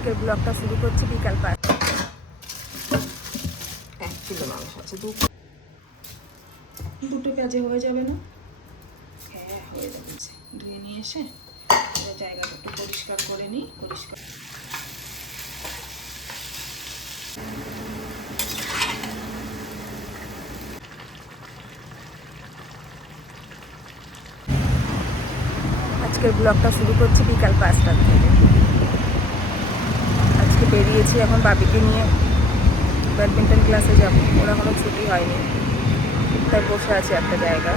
আজকের ব্লগটা শুরু করছি বিকাল 5টা। 1 কিলো মাংস আছে, দুটো পেঁয়াজে হয়ে যাবে না? হ্যাঁ হয়ে যাবে। ধুয়ে নিয়ে এসে জায়গাটা একটু পরিষ্কার করে নিই। আজকের ব্লগটা শুরু করছি বিকাল 5টা থেকে। আজকে বেরিয়েছি এখন বাবিকে নিয়ে ব্যাডমিন্টন ক্লাসে যাব। ওর এখনও ছুটি হয়নি, তাই বসে আছে একটা জায়গা।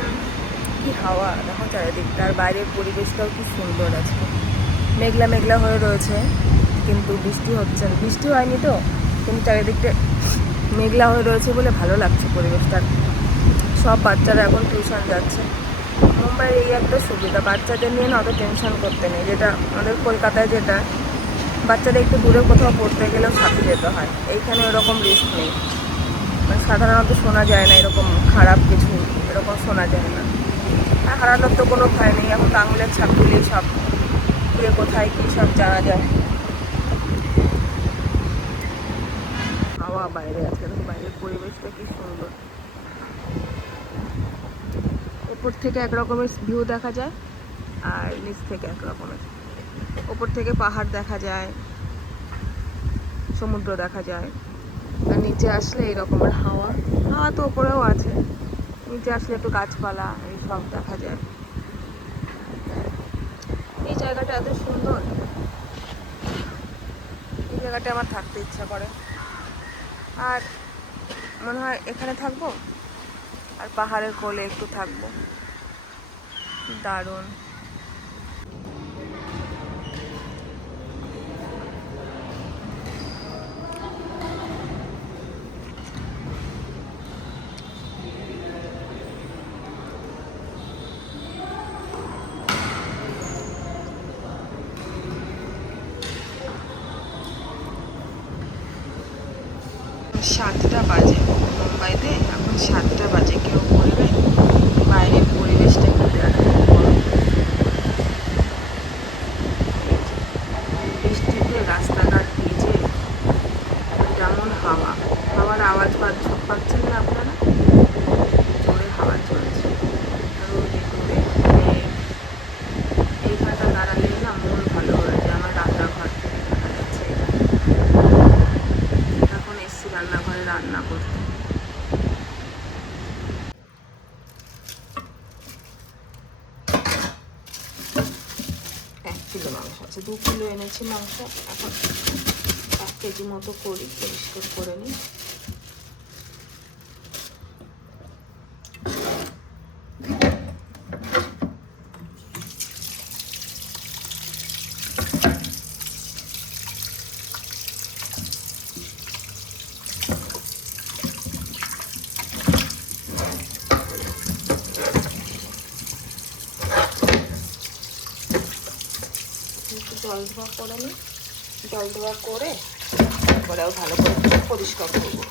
কি হাওয়া দেখো চারিদিকটা, আর বাইরের পরিবেশটাও কি সুন্দর। আজকে মেঘলা মেঘলা হয়ে রয়েছে, কিন্তু বৃষ্টি হচ্ছে না। বৃষ্টি হয়নি তো, কিন্তু চারিদিকটা মেঘলা হয়ে রয়েছে বলে ভালো লাগছে পরিবেশটা। সব বাচ্চারা এখন টিউশন যাচ্ছে। মুম্বাইয়ের এই একটা সুবিধা, বাচ্চাদের নিয়ে না অত টেনশন করতে নেই। যেটা আমাদের কলকাতায় যেটা বাচ্চাদের একটু দূরে কোথাও পড়তে গেলেও সাথে যেতে হয়, এইখানে এরকম রিস্ক নেই। মানে সাধারণত শোনা যায় না এরকম খারাপ কিছু, এরকম শোনা যায় না। আর হারানোর তো কোনো ভয় নেই, এখন তো আঙুলের ছাপ দিলেই সব কে কোথায় কী সব জানা যায়। হাওয়া বাইরে আছে, বাইরের পরিবেশটা কি সুন্দর। ওপর থেকে একরকমের ভিউ দেখা যায়, আর নিচ থেকে একরকমের। ওপর থেকে পাহাড় দেখা যায়, সমুদ্র দেখা যায়, আর নিচে আসলে এই রকমের হাওয়া তো ওপরেও আছে। নিচে আসলে একটু গাছপালা এই সব দেখা যায়। এই জায়গাটা এত সুন্দর, এই জায়গাটা আমার থাকতে ইচ্ছা করে। আর মনে হয় এখানে থাকবো, আর পাহাড়ের কোলে একটু থাকবো, দারুণ। সাতটা বাজে মুম্বাইতে, এখন 7টা বাজে। কেউ বলবে বাইরের পরিবেশটা কি বৃষ্টিতে রাস্তাঘাট ভিজে, যেমন হাওয়ার আওয়াজ পাচ্ছেন না আপনারা? জোরে হাওয়া চলছে। এইখানটা দাঁড়ালে না মন ভালো হয়ে যায়। আমার রান্নাঘর থেকে দেখা যাচ্ছে। এখন এসছি রান্নাঘরে রান্না করতে। এক কিলো মাংস আছে, 2 কিলো এনেছি মাংস। এখন 1 কেজি মতো করি, পরিষ্কার করে নিই। একটু জল ধোয়া করে নিই, জল ধোয়া করে তারপরেও ভালো করে পরিষ্কার করবো।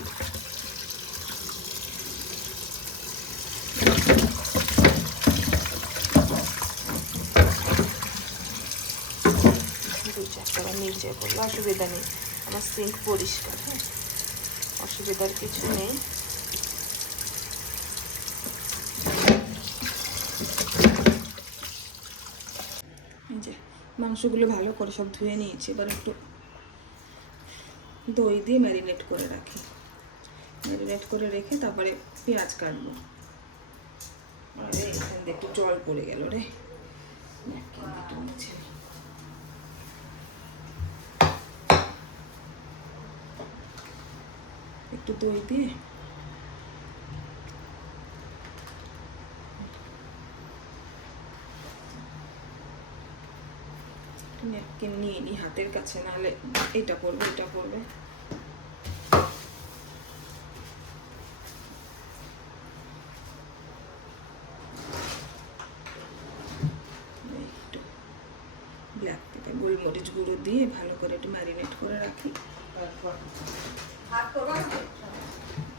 দু চারটা নিচে করলে অসুবিধা নেই, আমার সিঙ্ক পরিষ্কার। হ্যাঁ, অসুবিধার কিছু নেই। এই যে মাংসগুলো ভালো করে সব ধুয়ে নিয়েছি, এবার একটু দই দিয়ে ম্যারিনেট করে রাখি। ম্যারিনেট করে রেখে তারপরে পেঁয়াজ কাটবো। আরে এখান থেকে একটু জল পড়ে গেল রে, একটু দই দিয়ে ন্যাপকিন নিয়ে নিই হাতের কাছে, নাহলে এটা করবে এটা করবে। একটু ব্ল্যাক পেপার গোলমরিচ গুঁড়ো দিয়ে ভালো করে একটু ম্যারিনেট করে রাখি।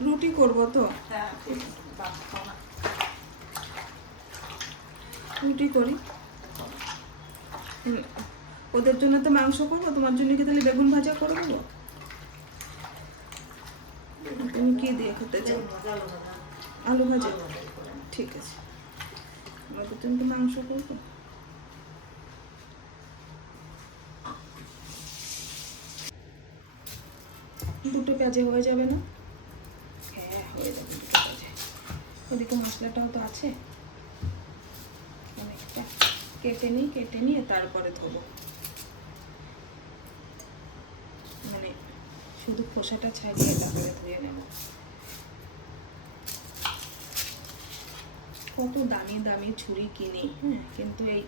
রুটি করবো তো, রুটি করি। ওদের জন্য তো মাংস করবো, তোমার জন্য কি তাহলে বেগুন ভাজা করে দেবো? তুমি কি দিয়ে খেতে চাও? আলু ভাজা, ঠিক আছে। আমাদের জন্য তো মাংস করবো। দুটো পেঁয়াজে হয়ে যাবে না? হ্যাঁ, হয়ে যাবে দুটো পেঁয়াজে। ওদিকে মশলাটাও তো আছে, অনেকটা কেটে নিয়ে তারপরে ধোবো। মানে শুধু খোসাটা ছাড়িয়ে তারপরে ধুয়ে নেব। কত দামি দামি ছুরি কিনি, হ্যাঁ, কিন্তু এই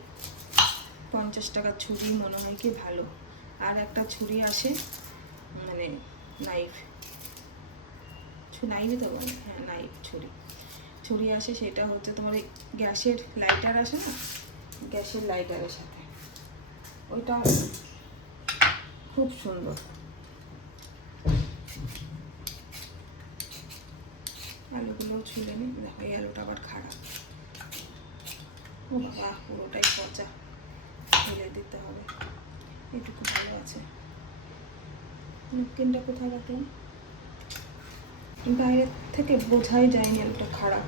50 টাকার ছুরি মনে হয় কি ভালো। আর একটা ছুরি আসে, মানে নাইফ তো বলে, হ্যাঁ নাইফ ছুরি আসে, সেটা হচ্ছে তোমার এই গ্যাসের লাইটার আসে না, গ্যাসের লাইটারের সাথে, ওইটা খুব সুন্দর। আলুগুলোও ছুলে নি, দেখো এই আলুটা আবার খারাপ। ও বাবা, পুরোটাই পচা, ফেলে দিতে হবে। এটুকু ভালো আছে। napkinটা কোথায় রাখলাম? বাইরে থেকে বোঝাই যায়নি আলুটা খারাপ।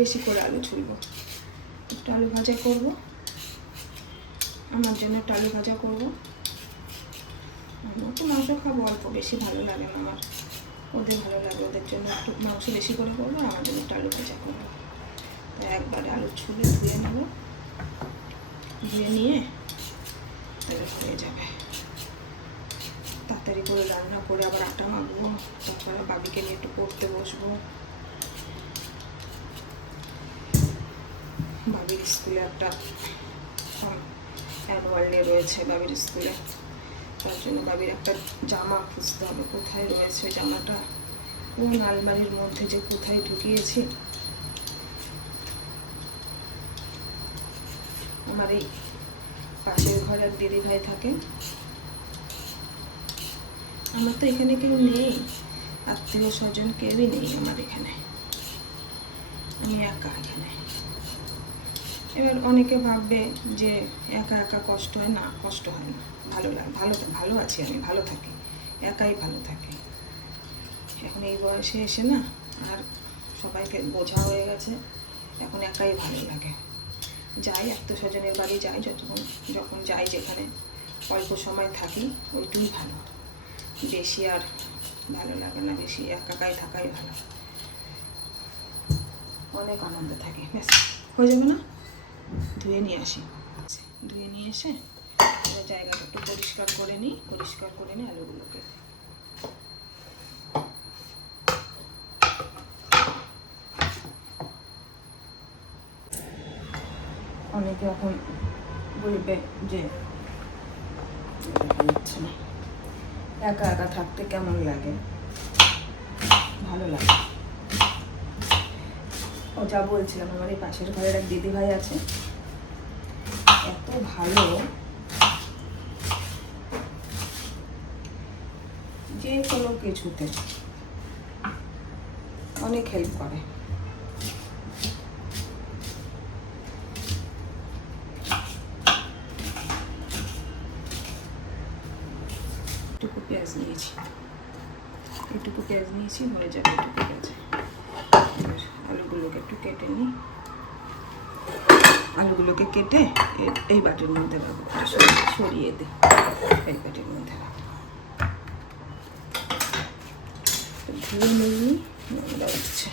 বেশি করে আলু ছুলবো, একটু আলু ভাজা করবো, আমার জন্য একটু আলু ভাজা করবো। আমার তো মাংস খাবো অল্প, বেশি ভালো লাগে না আমার, ওদের ভালো লাগে, ওদের জন্য একটু মাংস বেশি করে করবো, আমার জন্য একটু আলু ভাজা করবো। তো একবারে আলু ছুলে ধুয়ে নেব, ধুয়ে নিয়ে হয়ে যাবে। তাড়াতাড়ি করে রান্না করে আবার আটা মাখবো, তারপরে বাবিকে নিয়ে একটু পড়তে বসবো। বাবির স্কুলে একটা অ্যানুয়াল ডে রয়েছে বাবির স্কুলে, তার জন্য বাবির একটা জামা খুঁজতে হবে, কোথায় রয়েছে জামাটা, কোন আলমারির মধ্যে যে কোথায় ঢুকিয়েছি। আমার এই পাশের ঘরে এক দিদিভাই থাকেন, আমার তো এখানে কেউ নেই, আত্মীয় স্বজন কেউই নেই আমার এখানে, আমি একা এখানে। এবার অনেকে ভাববে যে একা একা কষ্ট হয়, না কষ্ট হয় না, ভালো লাগে, ভালো আছি আমি, ভালো থাকি, একাই ভালো থাকি। এখন এই বয়সে এসে না আর সবাইকে বোঝা হয়ে গেছে, এখন একাই ভালো লাগে। যাই আত্মীয় স্বজনের বাড়ি যাই, যখন যাই যেখানে অল্প সময় থাকি ওইটুই ভালো, বেশি আর ভালো লাগে না, বেশি একাই থাকাই ভালো, অনেক আনন্দ থাকে। ব্যাস হয়ে যাবে না? ধুয়ে নিয়ে আসি, ধুয়ে নিয়ে এসে এবার জায়গাটা একটু পরিষ্কার করে নিই আলুগুলোকে। অনেকে এখন বলবে যে একা একা থাকতে কেমন লাগে, ভালো লাগে। ও যা বলছিলাম, আমার এই পাশের ঘরের এক দিদিভাই আছে, এত ভালো, যে কোনো কিছুতে অনেক হেল্প করে। এটুকু পেঁয়াজ নিয়েছি, হয়ে যাবে এটুকু পেঁয়াজ। আলুগুলোকে একটু কেটে নিই, আলুগুলোকে কেটে এই বাটির মধ্যে রাখবো, সরিয়ে দিই, এই বাটির মধ্যে রাখবো, ধুয়ে নিই, নোংরা উঠছে।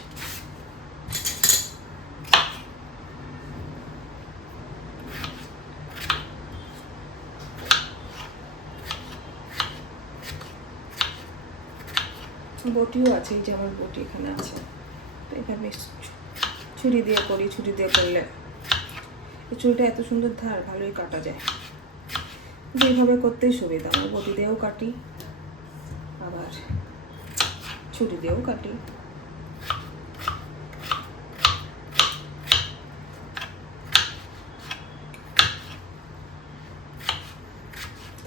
বটিও আছে, এই যে আমার বটি এখানে আছে, তো এভাবে ছুরি দিয়ে করলে এই চুলটা এত সুন্দর ধার, ভালোই কাটা যায়, যেভাবে করতেই সুবিধা। আমার বটি দিয়েও কাটি, আবার ছুরি দিয়েও কাটি।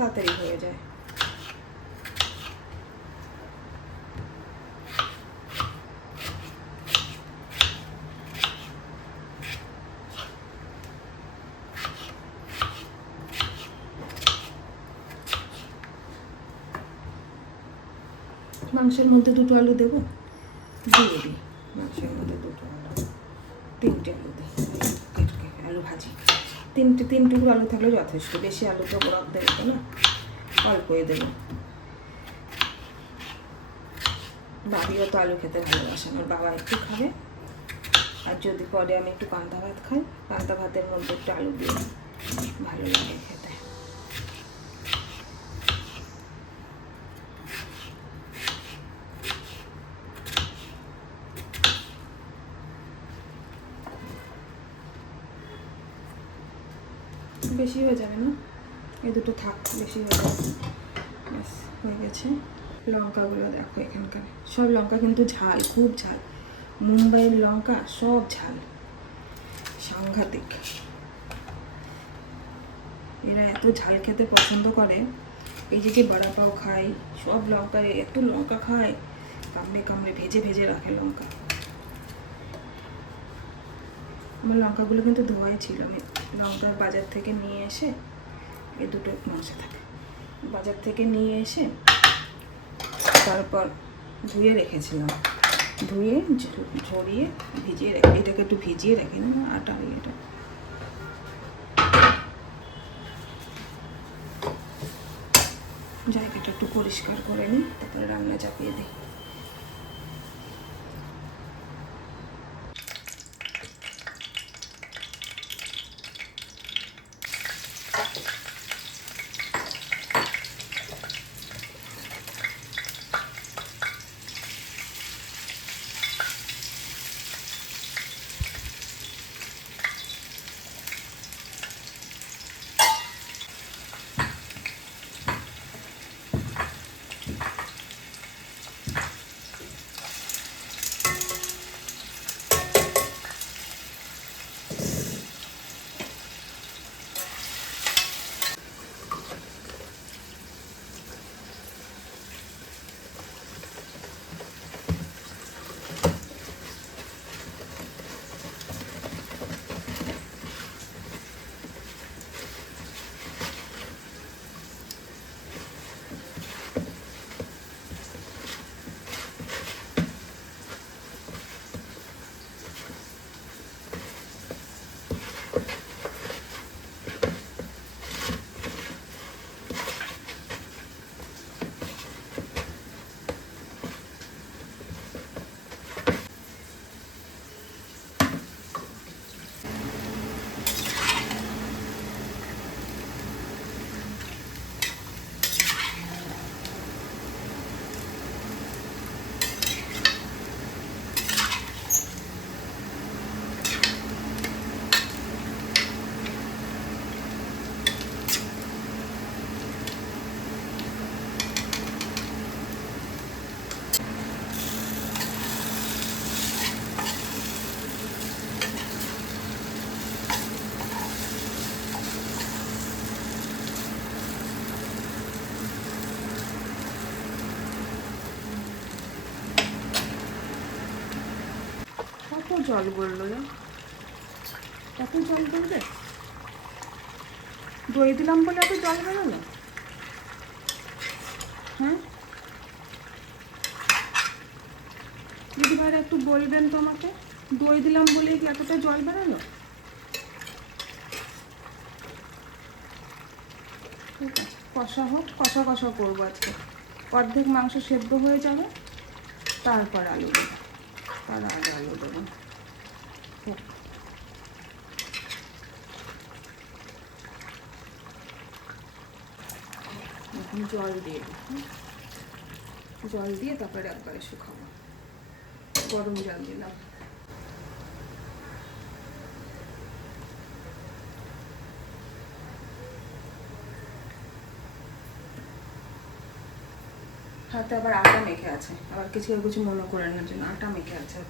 তাড়াতাড়ি হয়ে যায়। মাংসের মধ্যে দুটো আলু দেবো, দিয়ে দিই। মাংসের মধ্যে দুটো আলু, তিনটে আলু দিই, আলু ভাজি। তিন টুকরো আলু থাকলে যথেষ্ট, বেশি আলু তো বরফ দেবো তো না, অল্পই দেবো। বাড়িও তো আলু খেতে ভালোবাসে, আমার বাবা একটু খাবে, আর যদি পরে আমি একটু পান্তা ভাত খাই, পান্তা ভাতের মধ্যে একটু আলু দিয়ে ভালো লাগে খেতে। বেশি হয়ে যাবে না, এই দুটো থাক, বেশি হয়ে যাবে। ব্যাস হয়ে গেছে। লঙ্কাগুলো দেখো, এখানকার সব লঙ্কা কিন্তু ঝাল, খুব ঝাল। মুম্বাইয়ের লঙ্কা সব ঝাল, সাংঘাতিক। এরা এত ঝাল খেতে পছন্দ করে, এই যে বড়া পাও খায়, সব লঙ্কা, এত লঙ্কা খায়, কামড়ে কামড়ে ভেজে ভেজে রাখে লঙ্কা। আমার লঙ্কাগুলো কিন্তু ধোয়াই ছিল, আমি লঙ্কা বাজার থেকে নিয়ে এসে, এই দুটো মাংসে থাকে, বাজার থেকে নিয়ে এসে তারপর ধুয়ে রেখেছিলাম, ধুয়ে ঝরিয়ে ভিজিয়ে রেখে, এটাকে একটু ভিজিয়ে রেখে না আটা, এটা জায়গাটা একটু পরিষ্কার করে নিই, তারপরে রান্না চাপিয়ে দিই। কত জল গড়লো রে, কত জল গড়বে, দই দিলাম বলে এত জল বেরোলো। হ্যাঁ দিদি ভাইরা একটু বলবেন তো আমাকে, দই দিলাম বলে কি এতটা জল বেরোলো? ঠিক আছে, কষা হোক, কষা কষা করবো আজকে। অর্ধেক মাংস সেদ্ধ হয়ে যাবে, তারপর আলু দেবো, তার আগে আলু দেবো। এখন জল দিয়ে দিই, জল দিয়ে তারপরে একবারে শুকাবো, গরম জল দিলাম। হাতে আবার আটা মেখে আছে, আবার কিছু কিছু মনে করে নেওয়ার জন্য আটা মেখে আছে।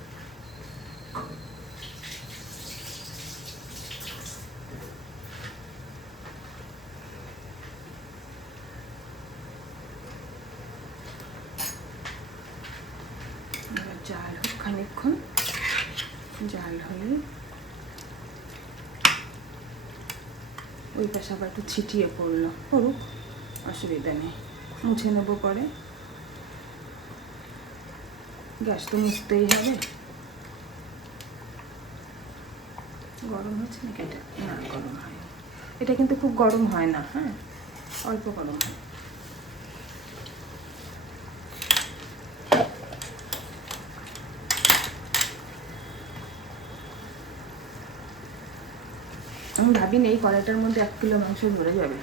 জাল হয়ে ওই পাশে আবার একটু ছিটিয়ে পড়লো, পড়ুক, অসুবিধা নেই, মুছে নেবো পরে। গ্যাস তো মুছতেই হবে। গরম হচ্ছে নাকি এটা? না, গরম হয়। এটা কিন্তু খুব গরম হয় না, হ্যাঁ, অল্প গরম হয়। আমি ভাবিনি এই কড়াইটার মধ্যে 1 কিলো মাংস ধরে যাবে।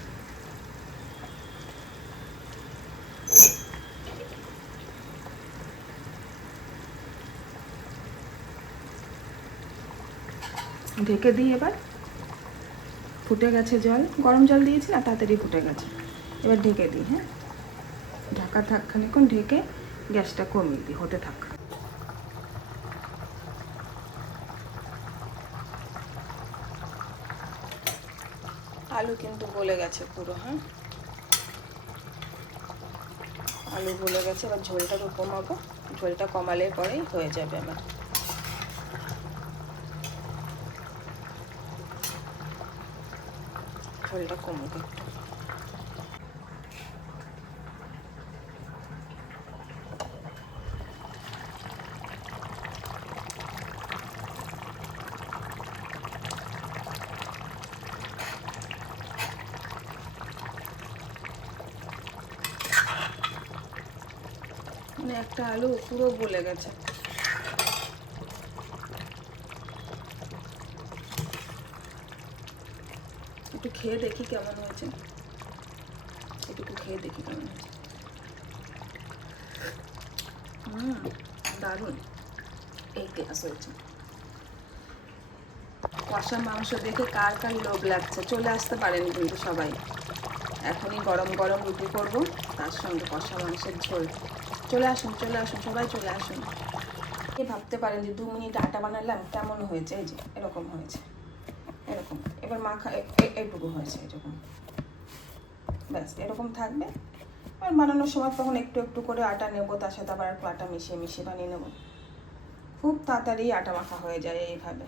ঢেকে দিই এবার। ফুটে গেছে জল, গরম জল দিয়েছি না, তাড়াতাড়ি ফুটে গেছে। এবার ঢেকে দিই, হ্যাঁ, ঢাকা থাক খানিকক্ষণ, ঢেকে গ্যাসটা কমিয়ে দিই, হতে থাক। আলু কিন্তু গলে গেছে পুরো, হ্যাঁ, আলু গলে গেছে। এবার ঝোলটাকে কমাবো, ঝোলটা কমালে পরেই হয়ে যাবে আমার। ঝোলটা কমুক একটু। মানে একটা আলু পুরো গলে গেছে। একটু খেয়ে দেখি কেমন হয়েছে, একটু খেয়ে দেখি কেমন হয়েছে। দারুণ, এই ক্লাস হয়েছে। কষা মাংস দেখে কার কার লোভ লাগছে চলে আসতে পারেন কিন্তু সবাই। এখনই গরম গরম রুটি করব, তার সঙ্গে কষা মাংসের ঝোল। চলে আসুন, চলে আসুন, সবাই চলে আসুন। এ ভাবতে পারেন যে 2 মিনিট আটা বানালাম, কেমন হয়েছে? এই যে এরকম হয়েছে, এরকম। এবার মাখা এইটুকু হয়েছে, এরকম, ব্যাস এরকম থাকবে। আর বানানোর সময় তখন একটু একটু করে আটা নেবো, তার সাথে আবার একটু আটা মিশিয়ে মিশিয়ে বানিয়ে নেবো। খুব তাড়াতাড়ি আটা মাখা হয়ে যায় এইভাবে।